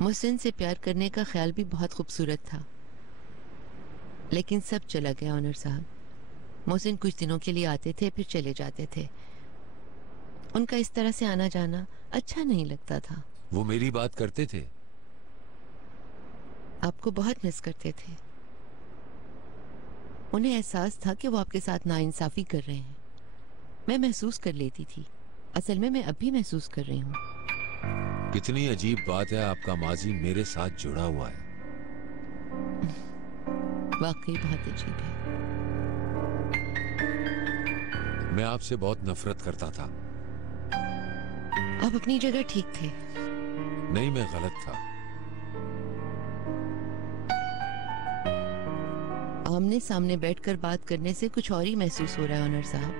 मोहसिन से प्यार करने का ख्याल भी बहुत खूबसूरत था, लेकिन सब चला गया ऑनर साहब। मोहसिन कुछ दिनों के लिए आते थे, फिर चले जाते थे। उनका इस तरह से आना जाना अच्छा नहीं लगता था। वो मेरी बात करते थे? आपको बहुत मिस करते थे। उन्हें एहसास था कि वो आपके साथ नाइंसाफी कर रहे हैं। मैं महसूस कर लेती थी, असल में मैं अब भी महसूस कर रही हूँ। कितनी अजीब बात है, आपका माजी मेरे साथ जुड़ा हुआ है। वाकई बहुत अजीब है। मैं आपसे बहुत नफरत करता था। आप अपनी जगह ठीक थे। नहीं, मैं गलत था। आमने सामने बैठकर बात करने से कुछ और ही महसूस हो रहा है ऑनर साहब।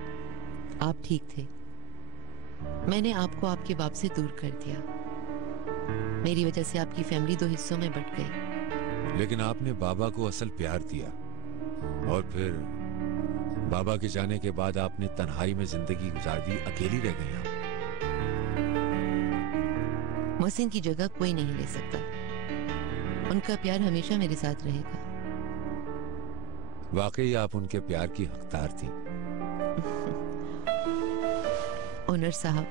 आप ठीक थे। मैंने आपको आपके बाप से दूर कर दिया। मेरी वजह से आपकी फैमिली दो हिस्सों में बट गई। लेकिन आपने बाबा को असल प्यार दिया, और फिर बाबा के जाने के बाद आपने तन्हाई में जिंदगी गुजार दी, अकेली रह गई आप। मोहसिन की जगह कोई नहीं ले सकता। उनका प्यार हमेशा मेरे साथ रहेगा। वाकई आप उनके प्यार की हकदार थी। ओनर साहब,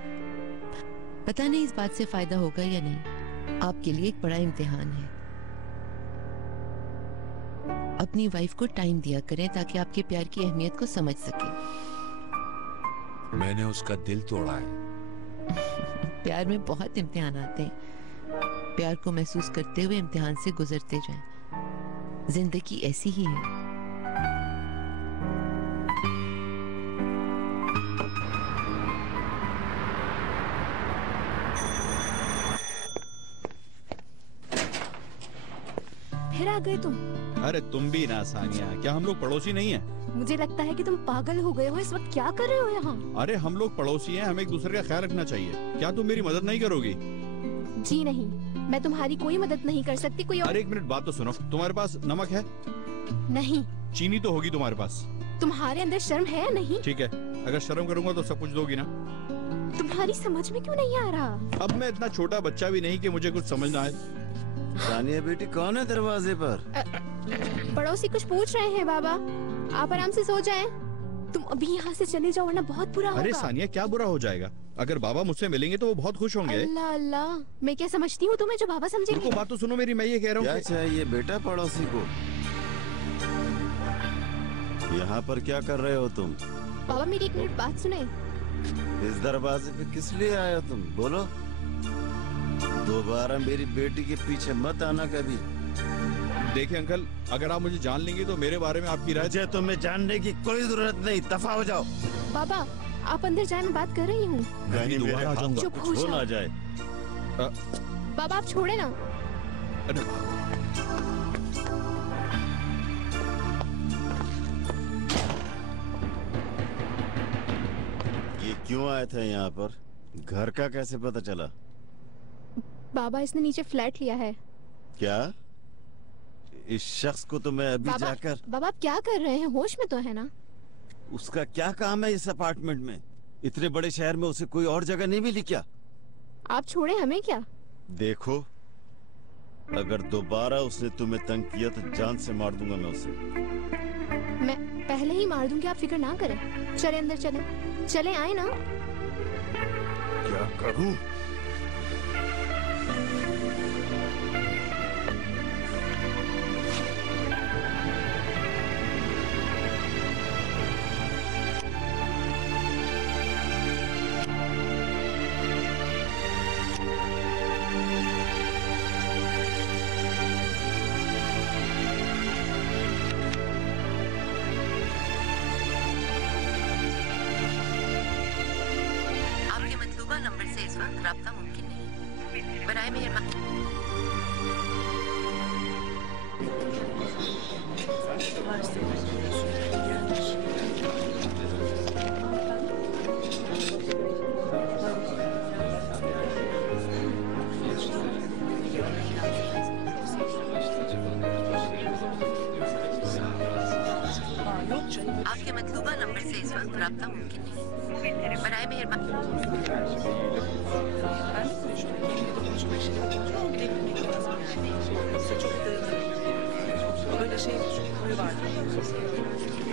पता नहीं इस बात से फायदा होगा या नहीं। आपके लिए एक बड़ा इम्तिहान है। अपनी वाइफ को टाइम दिया करें ताकि आपके प्यार की अहमियत को समझ सके। मैंने उसका दिल तोड़ा है। प्यार में बहुत इम्तिहान आते हैं। प्यार को महसूस करते हुए इम्तिहान से गुजरते जाएं। जिंदगी ऐसी ही है। फिर आ गए तुम? अरे तुम भी ना सानिया, क्या हम लोग पड़ोसी नहीं हैं? मुझे लगता है कि तुम पागल हो गए हो। इस वक्त क्या कर रहे हो यहाँ? अरे हम लोग पड़ोसी हैं, हमें एक दूसरे का ख्याल रखना चाहिए। क्या तुम मेरी मदद नहीं करोगी? जी नहीं, मैं तुम्हारी कोई मदद नहीं कर सकती। कोई और... अरे एक मिनट, बात तो सुनो। तुम्हारे पास नमक है? नहीं। चीनी तो होगी तुम्हारे पास। तुम्हारे अंदर शर्म है या नहीं? ठीक है, अगर शर्म करूंगा तो सब कुछ दोगी ना? तुम्हारी समझ में क्यों नहीं आ रहा? अब मैं इतना छोटा बच्चा भी नहीं कि मुझे कुछ समझ ना आए। सानिया बेटी, कौन है दरवाजे पर? पड़ोसी कुछ पूछ रहे हैं बाबा। आप आराम से सो जाएं। तुम अभी यहाँ से चले जाओ वरना बहुत बुरा होगा। अरे सानिया, क्या बुरा हो जाएगा? अगर बाबा मुझसे मिलेंगे तो वो बहुत खुश होंगे। अल्लाह अल्लाह, मैं क्या समझती हूँ तुम्हें जो बाबा समझेंगे? तुमको बात तो सुनो मेरी, मैं ये कह रहा हूँ क्या चाहिए बेटा पड़ोसी को? यहाँ पर क्या कर रहे हो तुम? बाबा मेरी एक मिनट बात सुने। इस दरवाजे पे किस लिए आए हो तुम? बोलो। दोबारा मेरी बेटी के पीछे मत आना कभी। देखिए अंकल, अगर आप मुझे जान लेंगे तो मेरे बारे में आपकी राय। मुझे तुम्हें जानने की कोई जरूरत नहीं, दफा हो जाओ। बाबा आप अंदर जाए, मैं बात कर रही हूँ। चुप हो जाओ। ना जाए। बाबा आप छोड़े ना। अरे ये क्यों आया था यहाँ पर? घर का कैसे पता चला? बाबा इसने नीचे फ्लैट लिया है। क्या? इस शख्स को तो मैं अभी बाबा, जाकर। बाबा आप क्या कर रहे हैं? होश में तो है ना? उसका क्या काम है इस अपार्टमेंट में? इतने बड़े शहर में उसे कोई और जगह नहीं मिली क्या? आप छोड़े, हमें क्या? देखो, अगर दोबारा उसने तुम्हें तंग किया तो जान से मार दूंगा मैं उसे। मैं पहले ही मार दूंगी, आप फिक्र ना करें। चले अंदर, चले चले, आए ना। क्या करूं? राब्ता मुमकिन नहीं। बराए मेहरबानी। आपके मतलूबा नंबर नीलोफर से इस वक्त राब्ता मुमकिन नहीं। बनाए Böyle şey huyu vardı.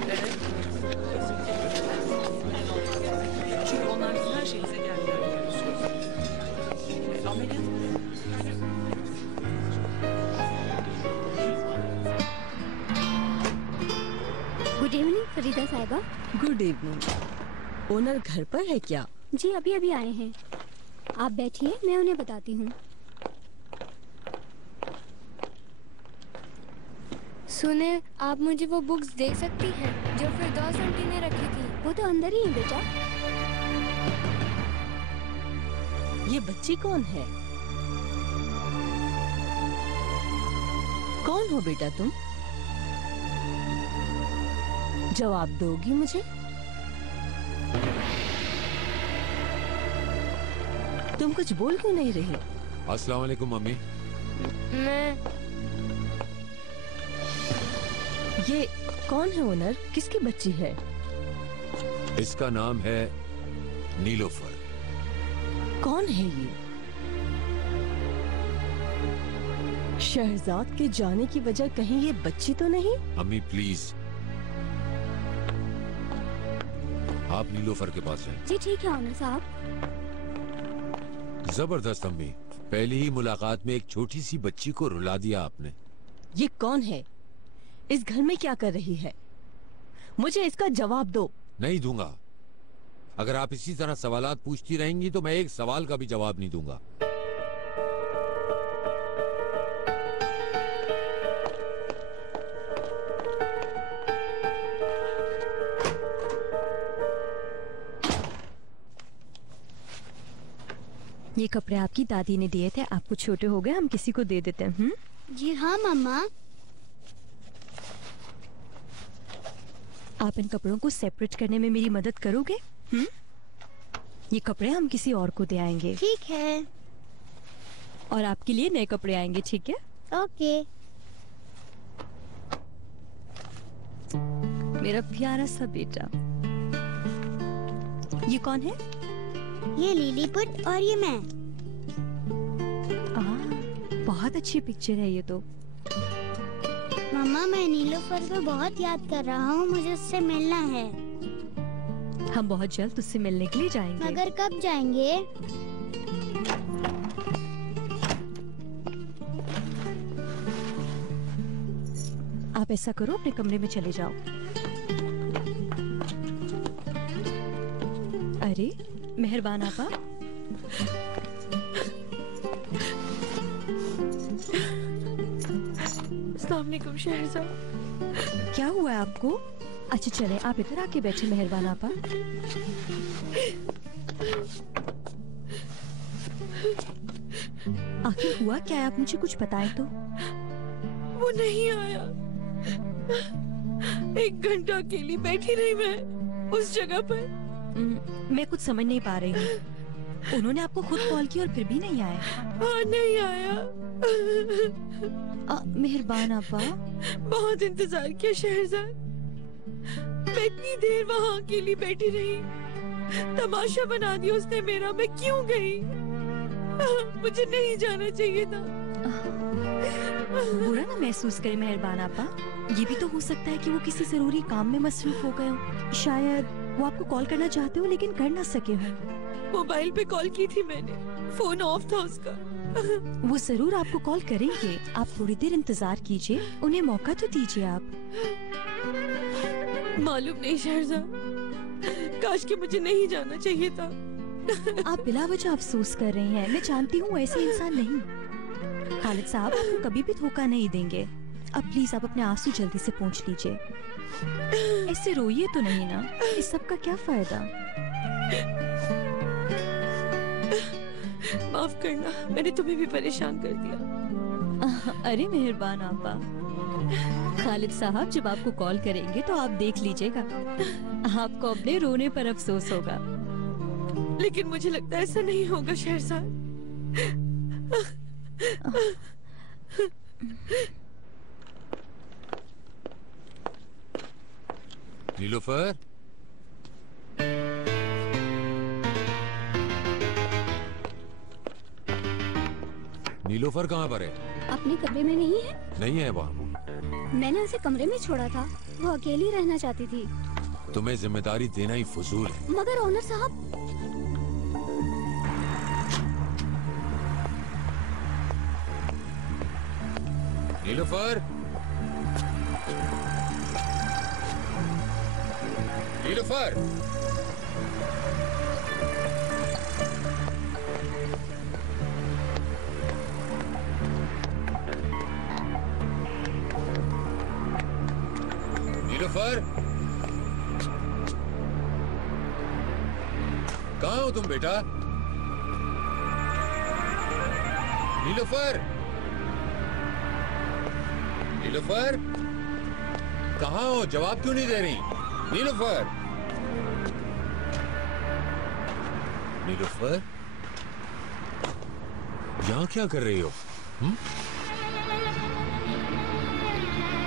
Evet. Çünkü onlar bizim her şeyimize geldiler. Ameliyat. Good evening Farida साहिबा। Good evening. ओनर घर पर है क्या? जी अभी अभी आए हैं। आप बैठिए, मैं उन्हें बताती हूँ। सुने, आप मुझे वो बुक्स दे सकती हैं जो फिरदौस आंटी ने रखी थी? वो तो अंदर ही है बेटा। ये बच्ची कौन है? कौन हो बेटा तुम? जवाब दोगी मुझे? तुम कुछ बोल क्यों नहीं रही? अस्सलाम वालेकुम मम्मी। मैं ये कौन है ओनर? किसकी बच्ची है? इसका नाम है नीलोफर। कौन है ये? शहजाद के जाने की वजह कहीं ये बच्ची तो नहीं? अम्मी प्लीज, आप नीलोफर के पास जाएं। जी ठीक है ऑनर साहब। जबरदस्त अम्मी, पहली ही मुलाकात में एक छोटी सी बच्ची को रुला दिया आपने। ये कौन है? इस घर में क्या कर रही है? मुझे इसका जवाब दो। नहीं दूंगा। अगर आप इसी तरह सवालात पूछती रहेंगी तो मैं एक सवाल का भी जवाब नहीं दूंगा। ये कपड़े आपकी दादी ने दिए थे, आपको छोटे हो गए, हम किसी को दे देते हैं। जी हाँ मम्मा। आप इन कपड़ों को सेपरेट करने में मेरी मदद करोगे? ये कपड़े हम किसी और को दे आएंगे। ठीक है। और आपके लिए नए कपड़े आएंगे, ठीक है? ओके। मेरा प्यारा सा बेटा। ये कौन है? ये लिलीपुट और ये मैं। बहुत अच्छी पिक्चर है ये तो। मम्मा मैं नीलोफर को बहुत याद कर रहा हूँ, मुझे उससे मिलना है। हम बहुत जल्द उससे मिलने के लिए जाएंगे। मगर कब जाएंगे? आप ऐसा करो, अपने कमरे में चले जाओ। अरे मेहरबान आपा। अस्सलाम वालेकुम शहजाद। क्या हुआ है आपको? अच्छा चले, आप इधर आके बैठे मेहरबान आपा। आखिर हुआ क्या है? आप मुझे कुछ बताएं तो। वो नहीं आया। 1 घंटा अकेली बैठी रही मैं उस जगह पर। मैं कुछ समझ नहीं पा रही हूँ। उन्होंने आपको खुद कॉल किया और फिर भी नहीं आए? हाँ नहीं आया। मेहरबान आपा। बहुत इंतजार किया शहजाद। मैं इतनी देर वहाँ अकेली बैठी रही, तमाशा बना दिया उसने मेरा। मैं क्यों गई? मुझे नहीं जाना चाहिए था। बुरा ना महसूस करे मेहरबान आपा। ये भी तो हो सकता है कि वो किसी जरूरी काम में मसरूफ हो गए हो। शायद वो आपको कॉल करना चाहते हो लेकिन कर ना सके हो। मोबाइल पे कॉल की थी मैंने, फोन ऑफ था उसका। वो जरूर आपको कॉल करेंगे। आप थोड़ी देर इंतजार कीजिए, उन्हें मौका तो दीजिए आप। मालूम नहीं शहजाद, काश कि मुझे नहीं जाना चाहिए था। आप बिला वजह अफसोस कर रही हैं। मैं जानती हूँ ऐसे इंसान नहीं। खालिद साहब आपको कभी भी धोखा नहीं देंगे। अब प्लीज आप अपने आंसू जल्दी से पोंछ लीजिए। ऐसे रोइए तो नहीं ना, इस सब का क्या फायदा? माफ करना, मैंने तुम्हें भी परेशान कर दिया। अरे मेहरबान आपा। खालिद साहब जब आपको कॉल करेंगे तो आप देख लीजिएगा, आपको अपने रोने पर अफसोस होगा। लेकिन मुझे लगता है ऐसा नहीं होगा शहजाद। नीलोफर, नीलोफर कहाँ पर है? अपने कमरे में नहीं है? नहीं है वहाँ। मैंने उसे कमरे में छोड़ा था, वो अकेली रहना चाहती थी। तुम्हें जिम्मेदारी देना ही फजूल है। मगर ओनर साहब, नीलोफर, नीलोफर, नीलोफर, कहाँ हो तुम बेटा? नीलोफर, नीलोफर, कहाँ हो? जवाब क्यों नहीं दे रही? नीलोफर, नीलोफर, यहाँ क्या कर रही हो?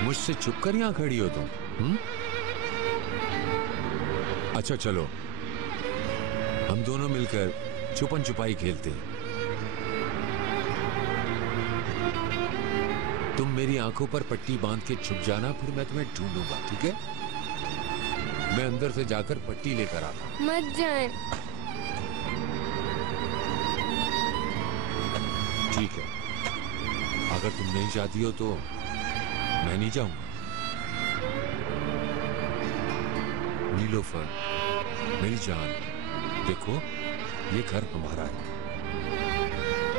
मुझसे छुप कर यहाँ खड़ी हो तुम? अच्छा चलो, हम दोनों मिलकर छुपन छुपाई खेलते हैं। तुम मेरी आंखों पर पट्टी बांध के छुप जाना, फिर मैं तुम्हें ढूंढूंगा, ठीक है? मैं अंदर से जाकर पट्टी लेकर आता। मत जाए। ठीक है, अगर तुम नहीं चाहती हो तो मैं नहीं जाऊंगा। नीलोफर, मेरी जान, देखो ये घर हमारा है,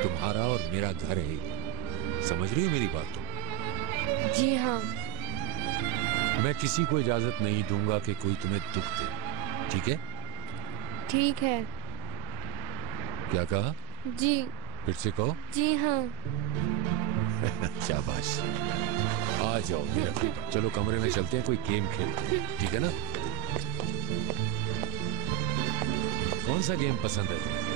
तुम्हारा और मेरा घर है। समझ रही हो मेरी बात? तुम? जी हाँ। मैं किसी को इजाजत नहीं दूंगा कि कोई तुम्हें दुख दे, ठीक है? ठीक है। क्या कहा? जी। फिर से कहो। जी हाँ। शाबाश, आ जाओ मेरा बेटा। चलो कमरे में चलते हैं, कोई गेम खेलते हैं, ठीक है ना? कौन सा गेम पसंद है तुम्हें?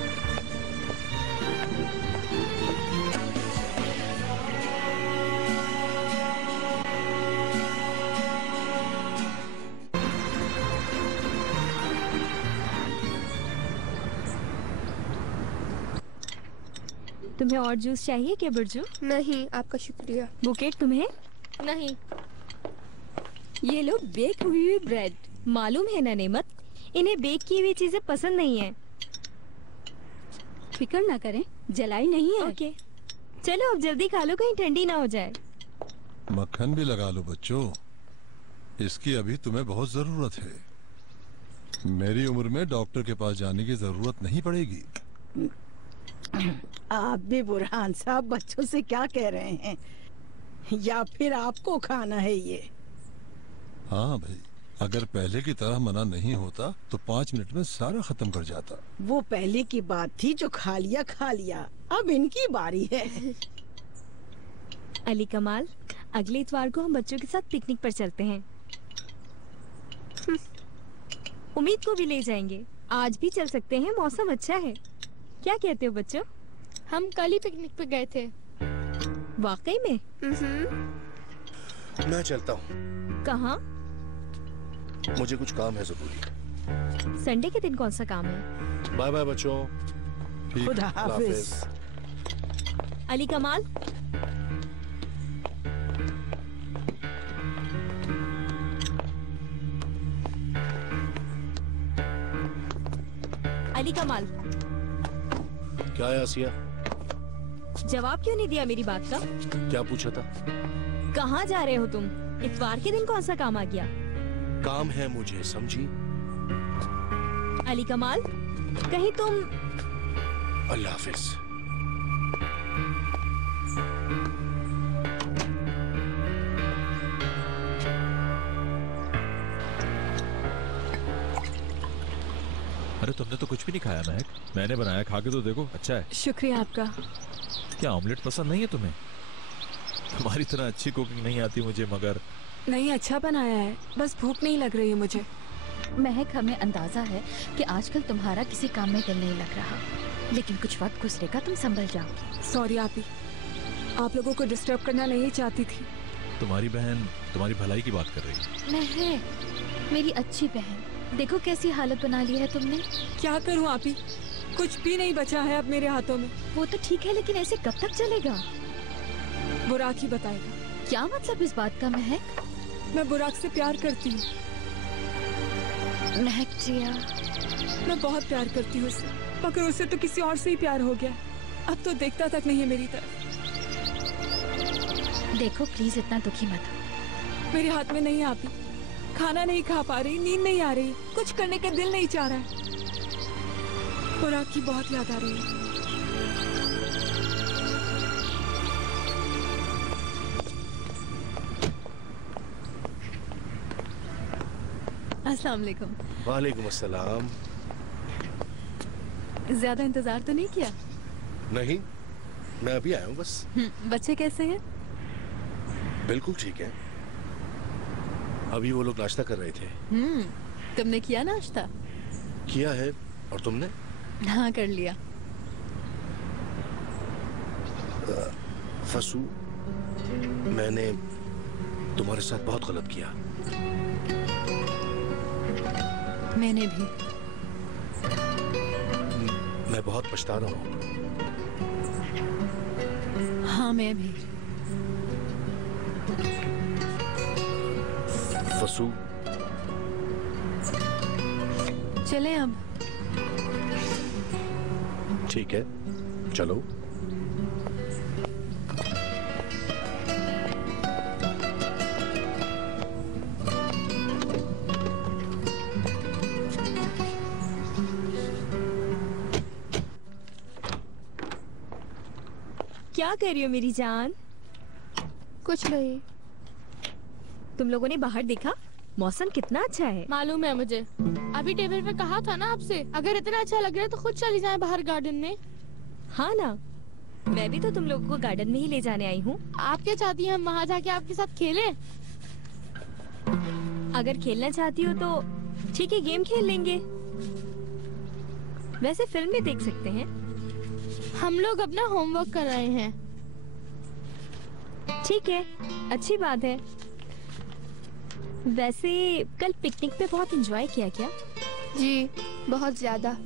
तुम्हें और जूस चाहिए क्या बिरजू? नहीं, आपका शुक्रिया। बुकेट तुम्हें? नहीं। ये लो बेक हुई ब्रेड। मालूम है ना नेमत, इन्हें बेक की हुई चीजें पसंद नहीं है। फिक्र ना करें, जलाई नहीं है। ओके, चलो अब जल्दी खा लो, कहीं ठंडी ना हो जाए। मक्खन भी लगा लो बच्चों, इसकी अभी तुम्हें बहुत जरूरत है। मेरी उम्र में डॉक्टर के पास जाने की जरूरत नहीं पड़ेगी। आप भी बुरहान साहब बच्चों से क्या कह रहे हैं? या फिर आपको खाना है ये? हाँ भाई, अगर पहले की तरह मना नहीं होता तो 5 मिनट में सारा खत्म कर जाता। वो पहले की बात थी, जो खा लिया, अब इनकी बारी है। अली कमाल, अगले इतवार को हम बच्चों के साथ पिकनिक पर चलते हैं। उम्मीद को भी ले जाएंगे, आज भी चल सकते हैं, मौसम अच्छा है। क्या कहते हो बच्चों? हम कल ही पिकनिक पे गए थे। वाकई में? मैं चलता हूँ। कहाँ? मुझे कुछ काम है जरूरी। संडे के दिन कौन सा काम है? बाय बाय बच्चों। खुदा हाफिज। अली कमाल, अली कमाल। क्या है आसिया? जवाब क्यों नहीं दिया मेरी बात का? क्या पूछा था? कहाँ जा रहे हो तुम? इतवार के दिन कौन सा काम आ गया? काम है मुझे, समझी? अली कमाल, कहीं तुम? अल्लाह हाफिज। अरे तुमने तो कुछ भी नहीं खाया महक, मैंने बनाया, खा के तो देखो, अच्छा है। शुक्रिया आपका। क्या ऑमलेट पसंद नहीं है तुम्हें? तुम्हारी तरह अच्छी कुकिंग नहीं आती मुझे, मगर नहीं, अच्छा बनाया है, बस भूख नहीं लग रही है मुझे। महक, हमें अंदाजा है कि आजकल तुम्हारा किसी काम में दिल नहीं लग रहा, लेकिन कुछ वक्त गुजरेगा, तुम संभल जाओ। सॉरी आपी, आप लोगों को डिस्टर्ब करना नहीं चाहती थी। तुम्हारी बहन तुम्हारी भलाई की बात कर रही है। महक, मेरी अच्छी बहन, देखो कैसी हालत बना ली है तुमने। क्या करूं आपी, कुछ भी नहीं बचा है अब मेरे हाथों में। वो तो ठीक है, लेकिन ऐसे कब तक चलेगा? बुराक ही बताएगा। क्या मतलब इस बात का महक? मैं बुराक से प्यार करती हूँ। महक जिया, मैं बहुत प्यार करती हूँ उससे, मगर उससे तो किसी और से ही प्यार हो गया। अब तो देखता तक नहीं है मेरी तरफ। देखो प्लीज इतना दुखी मत हो। मेरे हाथ में नहीं आती, खाना नहीं खा पा रही, नींद नहीं आ रही, कुछ करने का दिल नहीं चाह रहा है। और आपकी बहुत याद आ रही है। अस्सलाम वालेकुम। वालेकुम अस्सलाम। ज्यादा इंतजार तो नहीं किया? नहीं, मैं अभी आया हूँ बस। बच्चे कैसे हैं? बिल्कुल ठीक है। अभी वो लोग नाश्ता कर रहे थे। तुमने किया नाश्ता? किया है। और तुमने? हाँ कर लिया। फसू, मैंने तुम्हारे साथ बहुत गलत किया। मैंने भी। मैं बहुत पछता रहा हूँ। हाँ मैं भी। फसू, चले अब। ठीक है, चलो। क्या कर रही हो मेरी जान? कुछ नहीं। तुम लोगों ने बाहर देखा? मौसम कितना अच्छा है। मालूम है मुझे, अभी टेबल पे कहा था ना आपसे, अगर इतना अच्छा लग रहा है तो खुद चली जाए बाहर गार्डन में। हाँ ना, मैं भी तो तुम लोगों को गार्डन में ही ले जाने आई हूँ। आप क्या चाहती हैं, हम वहाँ जाके आपके साथ खेलें? अगर खेलना चाहती हो तो ठीक है, गेम खेल लेंगे। वैसे फिल्म भी देख सकते हैं। हम लोग अपना होमवर्क कर रहे हैं। ठीक है, अच्छी बात है। वैसे कल पिकनिक पे बहुत एंजॉय किया क्या? जी, बहुत ज्यादा।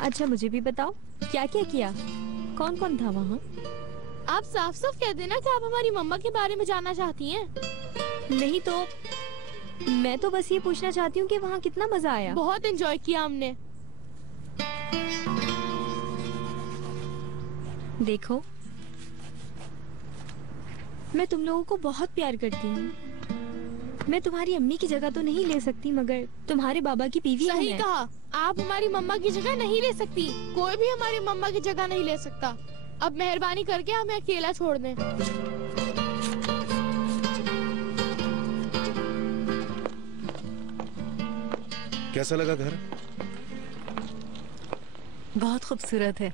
अच्छा मुझे भी बताओ, क्या क्या किया? कौन कौन था वहाँ? आप साफ साफ कह देना कि आप हमारी मम्मा के बारे में जानना चाहती हैं। नहीं तो मैं तो बस ये पूछना चाहती हूँ कि वहाँ कितना मजा आया। बहुत एंजॉय किया हमने। देखो, मैं तुम लोगों को बहुत प्यार करती हूँ। मैं तुम्हारी अम्मी की जगह तो नहीं ले सकती, मगर तुम्हारे बाबा की बीवी हूँ मैं। सही कहा, आप हमारी मम्मा की जगह नहीं ले सकती। कोई भी हमारी मम्मा की जगह नहीं ले सकता। अब मेहरबानी करके हमें अकेला छोड़ दें। कैसा लगा घर? बहुत खूबसूरत है,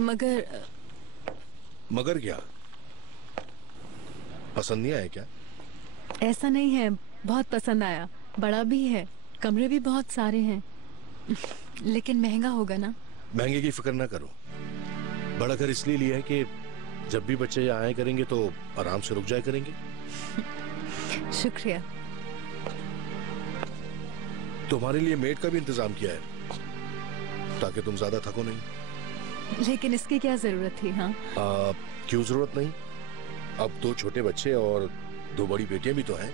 मगर क्या? पसंद नहीं आया क्या? ऐसा नहीं है, बहुत पसंद आया। बड़ा भी है, कमरे भी बहुत सारे हैं, लेकिन महंगा होगा ना। महंगे की फिक्र ना करो। बड़ा घर इसलिए लिया है कि जब भी बच्चे यहाँ आया करेंगे तो आराम से रुक जाया करेंगे। शुक्रिया। तुम्हारे लिए मेड का भी इंतजाम किया है ताकि तुम ज्यादा थको नहीं। लेकिन इसकी क्या जरूरत थी? हाँ, क्यों जरूरत नहीं? अब 2 छोटे बच्चे और 2 बड़ी बेटियां भी तो हैं।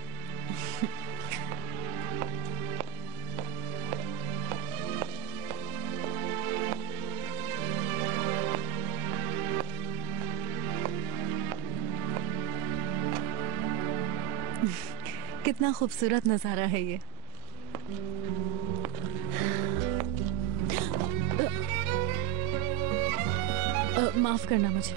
कितना खूबसूरत नजारा है ये। माफ करना मुझे।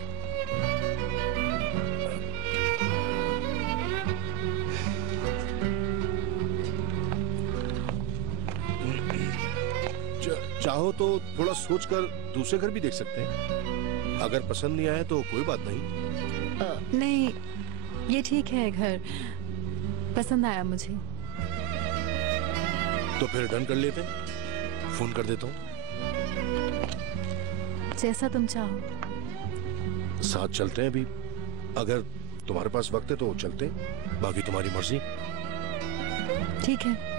चाहो तो थोड़ा सोचकर दूसरे घर भी देख सकते हैं। अगर पसंद नहीं आया तो कोई बात नहीं। नहीं, ये ठीक है, घर पसंद आया मुझे। तो फिर डन कर लेते हैं। फोन कर देता हूँ। जैसा तुम चाहो। साथ चलते हैं अभी। अगर तुम्हारे पास वक्त है तो चलते हैं, बाकी तुम्हारी मर्जी। ठीक है।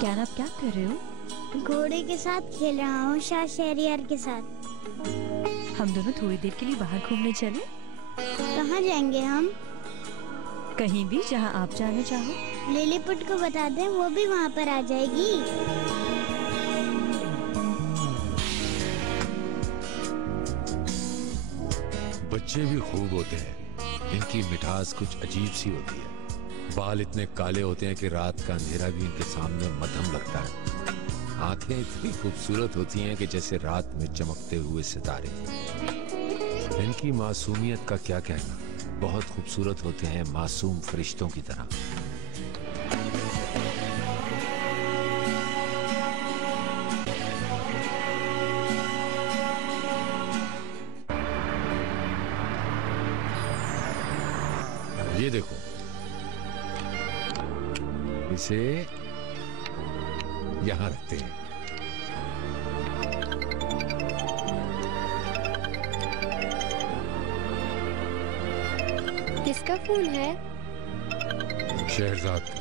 क्या आप क्या कर रहे हो? घोड़े के साथ खेल रहा हूँ, शाह शहरियार के साथ। हम दोनों थोड़ी देर के लिए बाहर घूमने चले? कहाँ जाएंगे हम? कहीं भी जहाँ आप जाना चाहो। लिलीपुट को बता दें, वो भी वहाँ पर आ जाएगी। बच्चे भी खूब होते हैं, इनकी मिठास कुछ अजीब सी होती है। बाल इतने काले होते हैं कि रात का अंधेरा भी इनके सामने मध्यम लगता है। आंखें इतनी खूबसूरत होती हैं कि जैसे रात में चमकते हुए सितारे। इनकी मासूमियत का क्या कहना, बहुत खूबसूरत होते हैं, मासूम फरिश्तों की तरह। ये देखो, इसे यहां रखते हैं। किसका फूल है? शहरजाद का।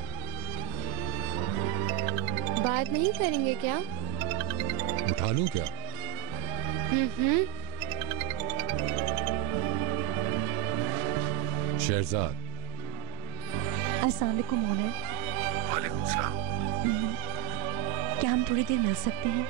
बात नहीं करेंगे क्या? उठा लूं क्या? शहरजाद। अस्सलाम वालेकुम ओनर। वालेकुम सलाम। क्या हम थोड़ी देर मिल सकते हैं?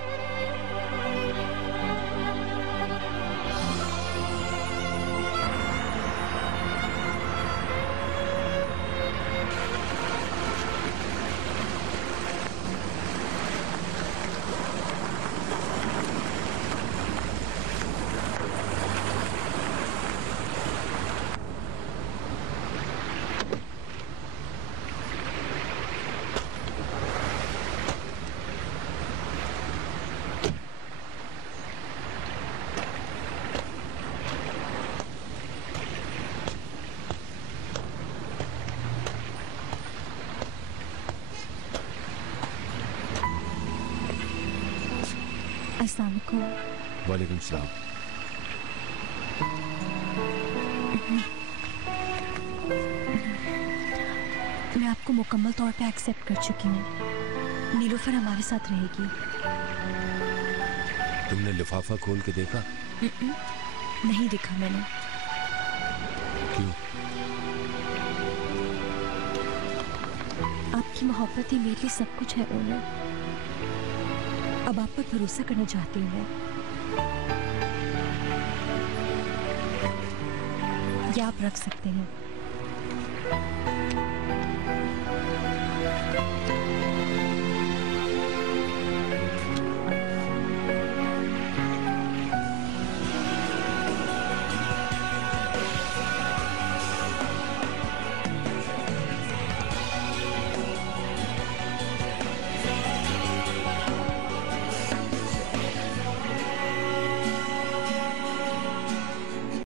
अस्सलाम वालेकुम। वालेकुम सलाम। मैं आपको मुकम्मल तौर पे एक्सेप्ट कर चुकी हूँ। नीलोफर हमारे साथ रहेगी। तुमने लिफाफा खोल के देखा? नहीं देखा मैंने। क्यों? आपकी मोहब्बत ही मेरे लिए सब कुछ है ओनर। अब आप पर भरोसा करना चाहती हूँ मैं। ये आप रख सकते हैं।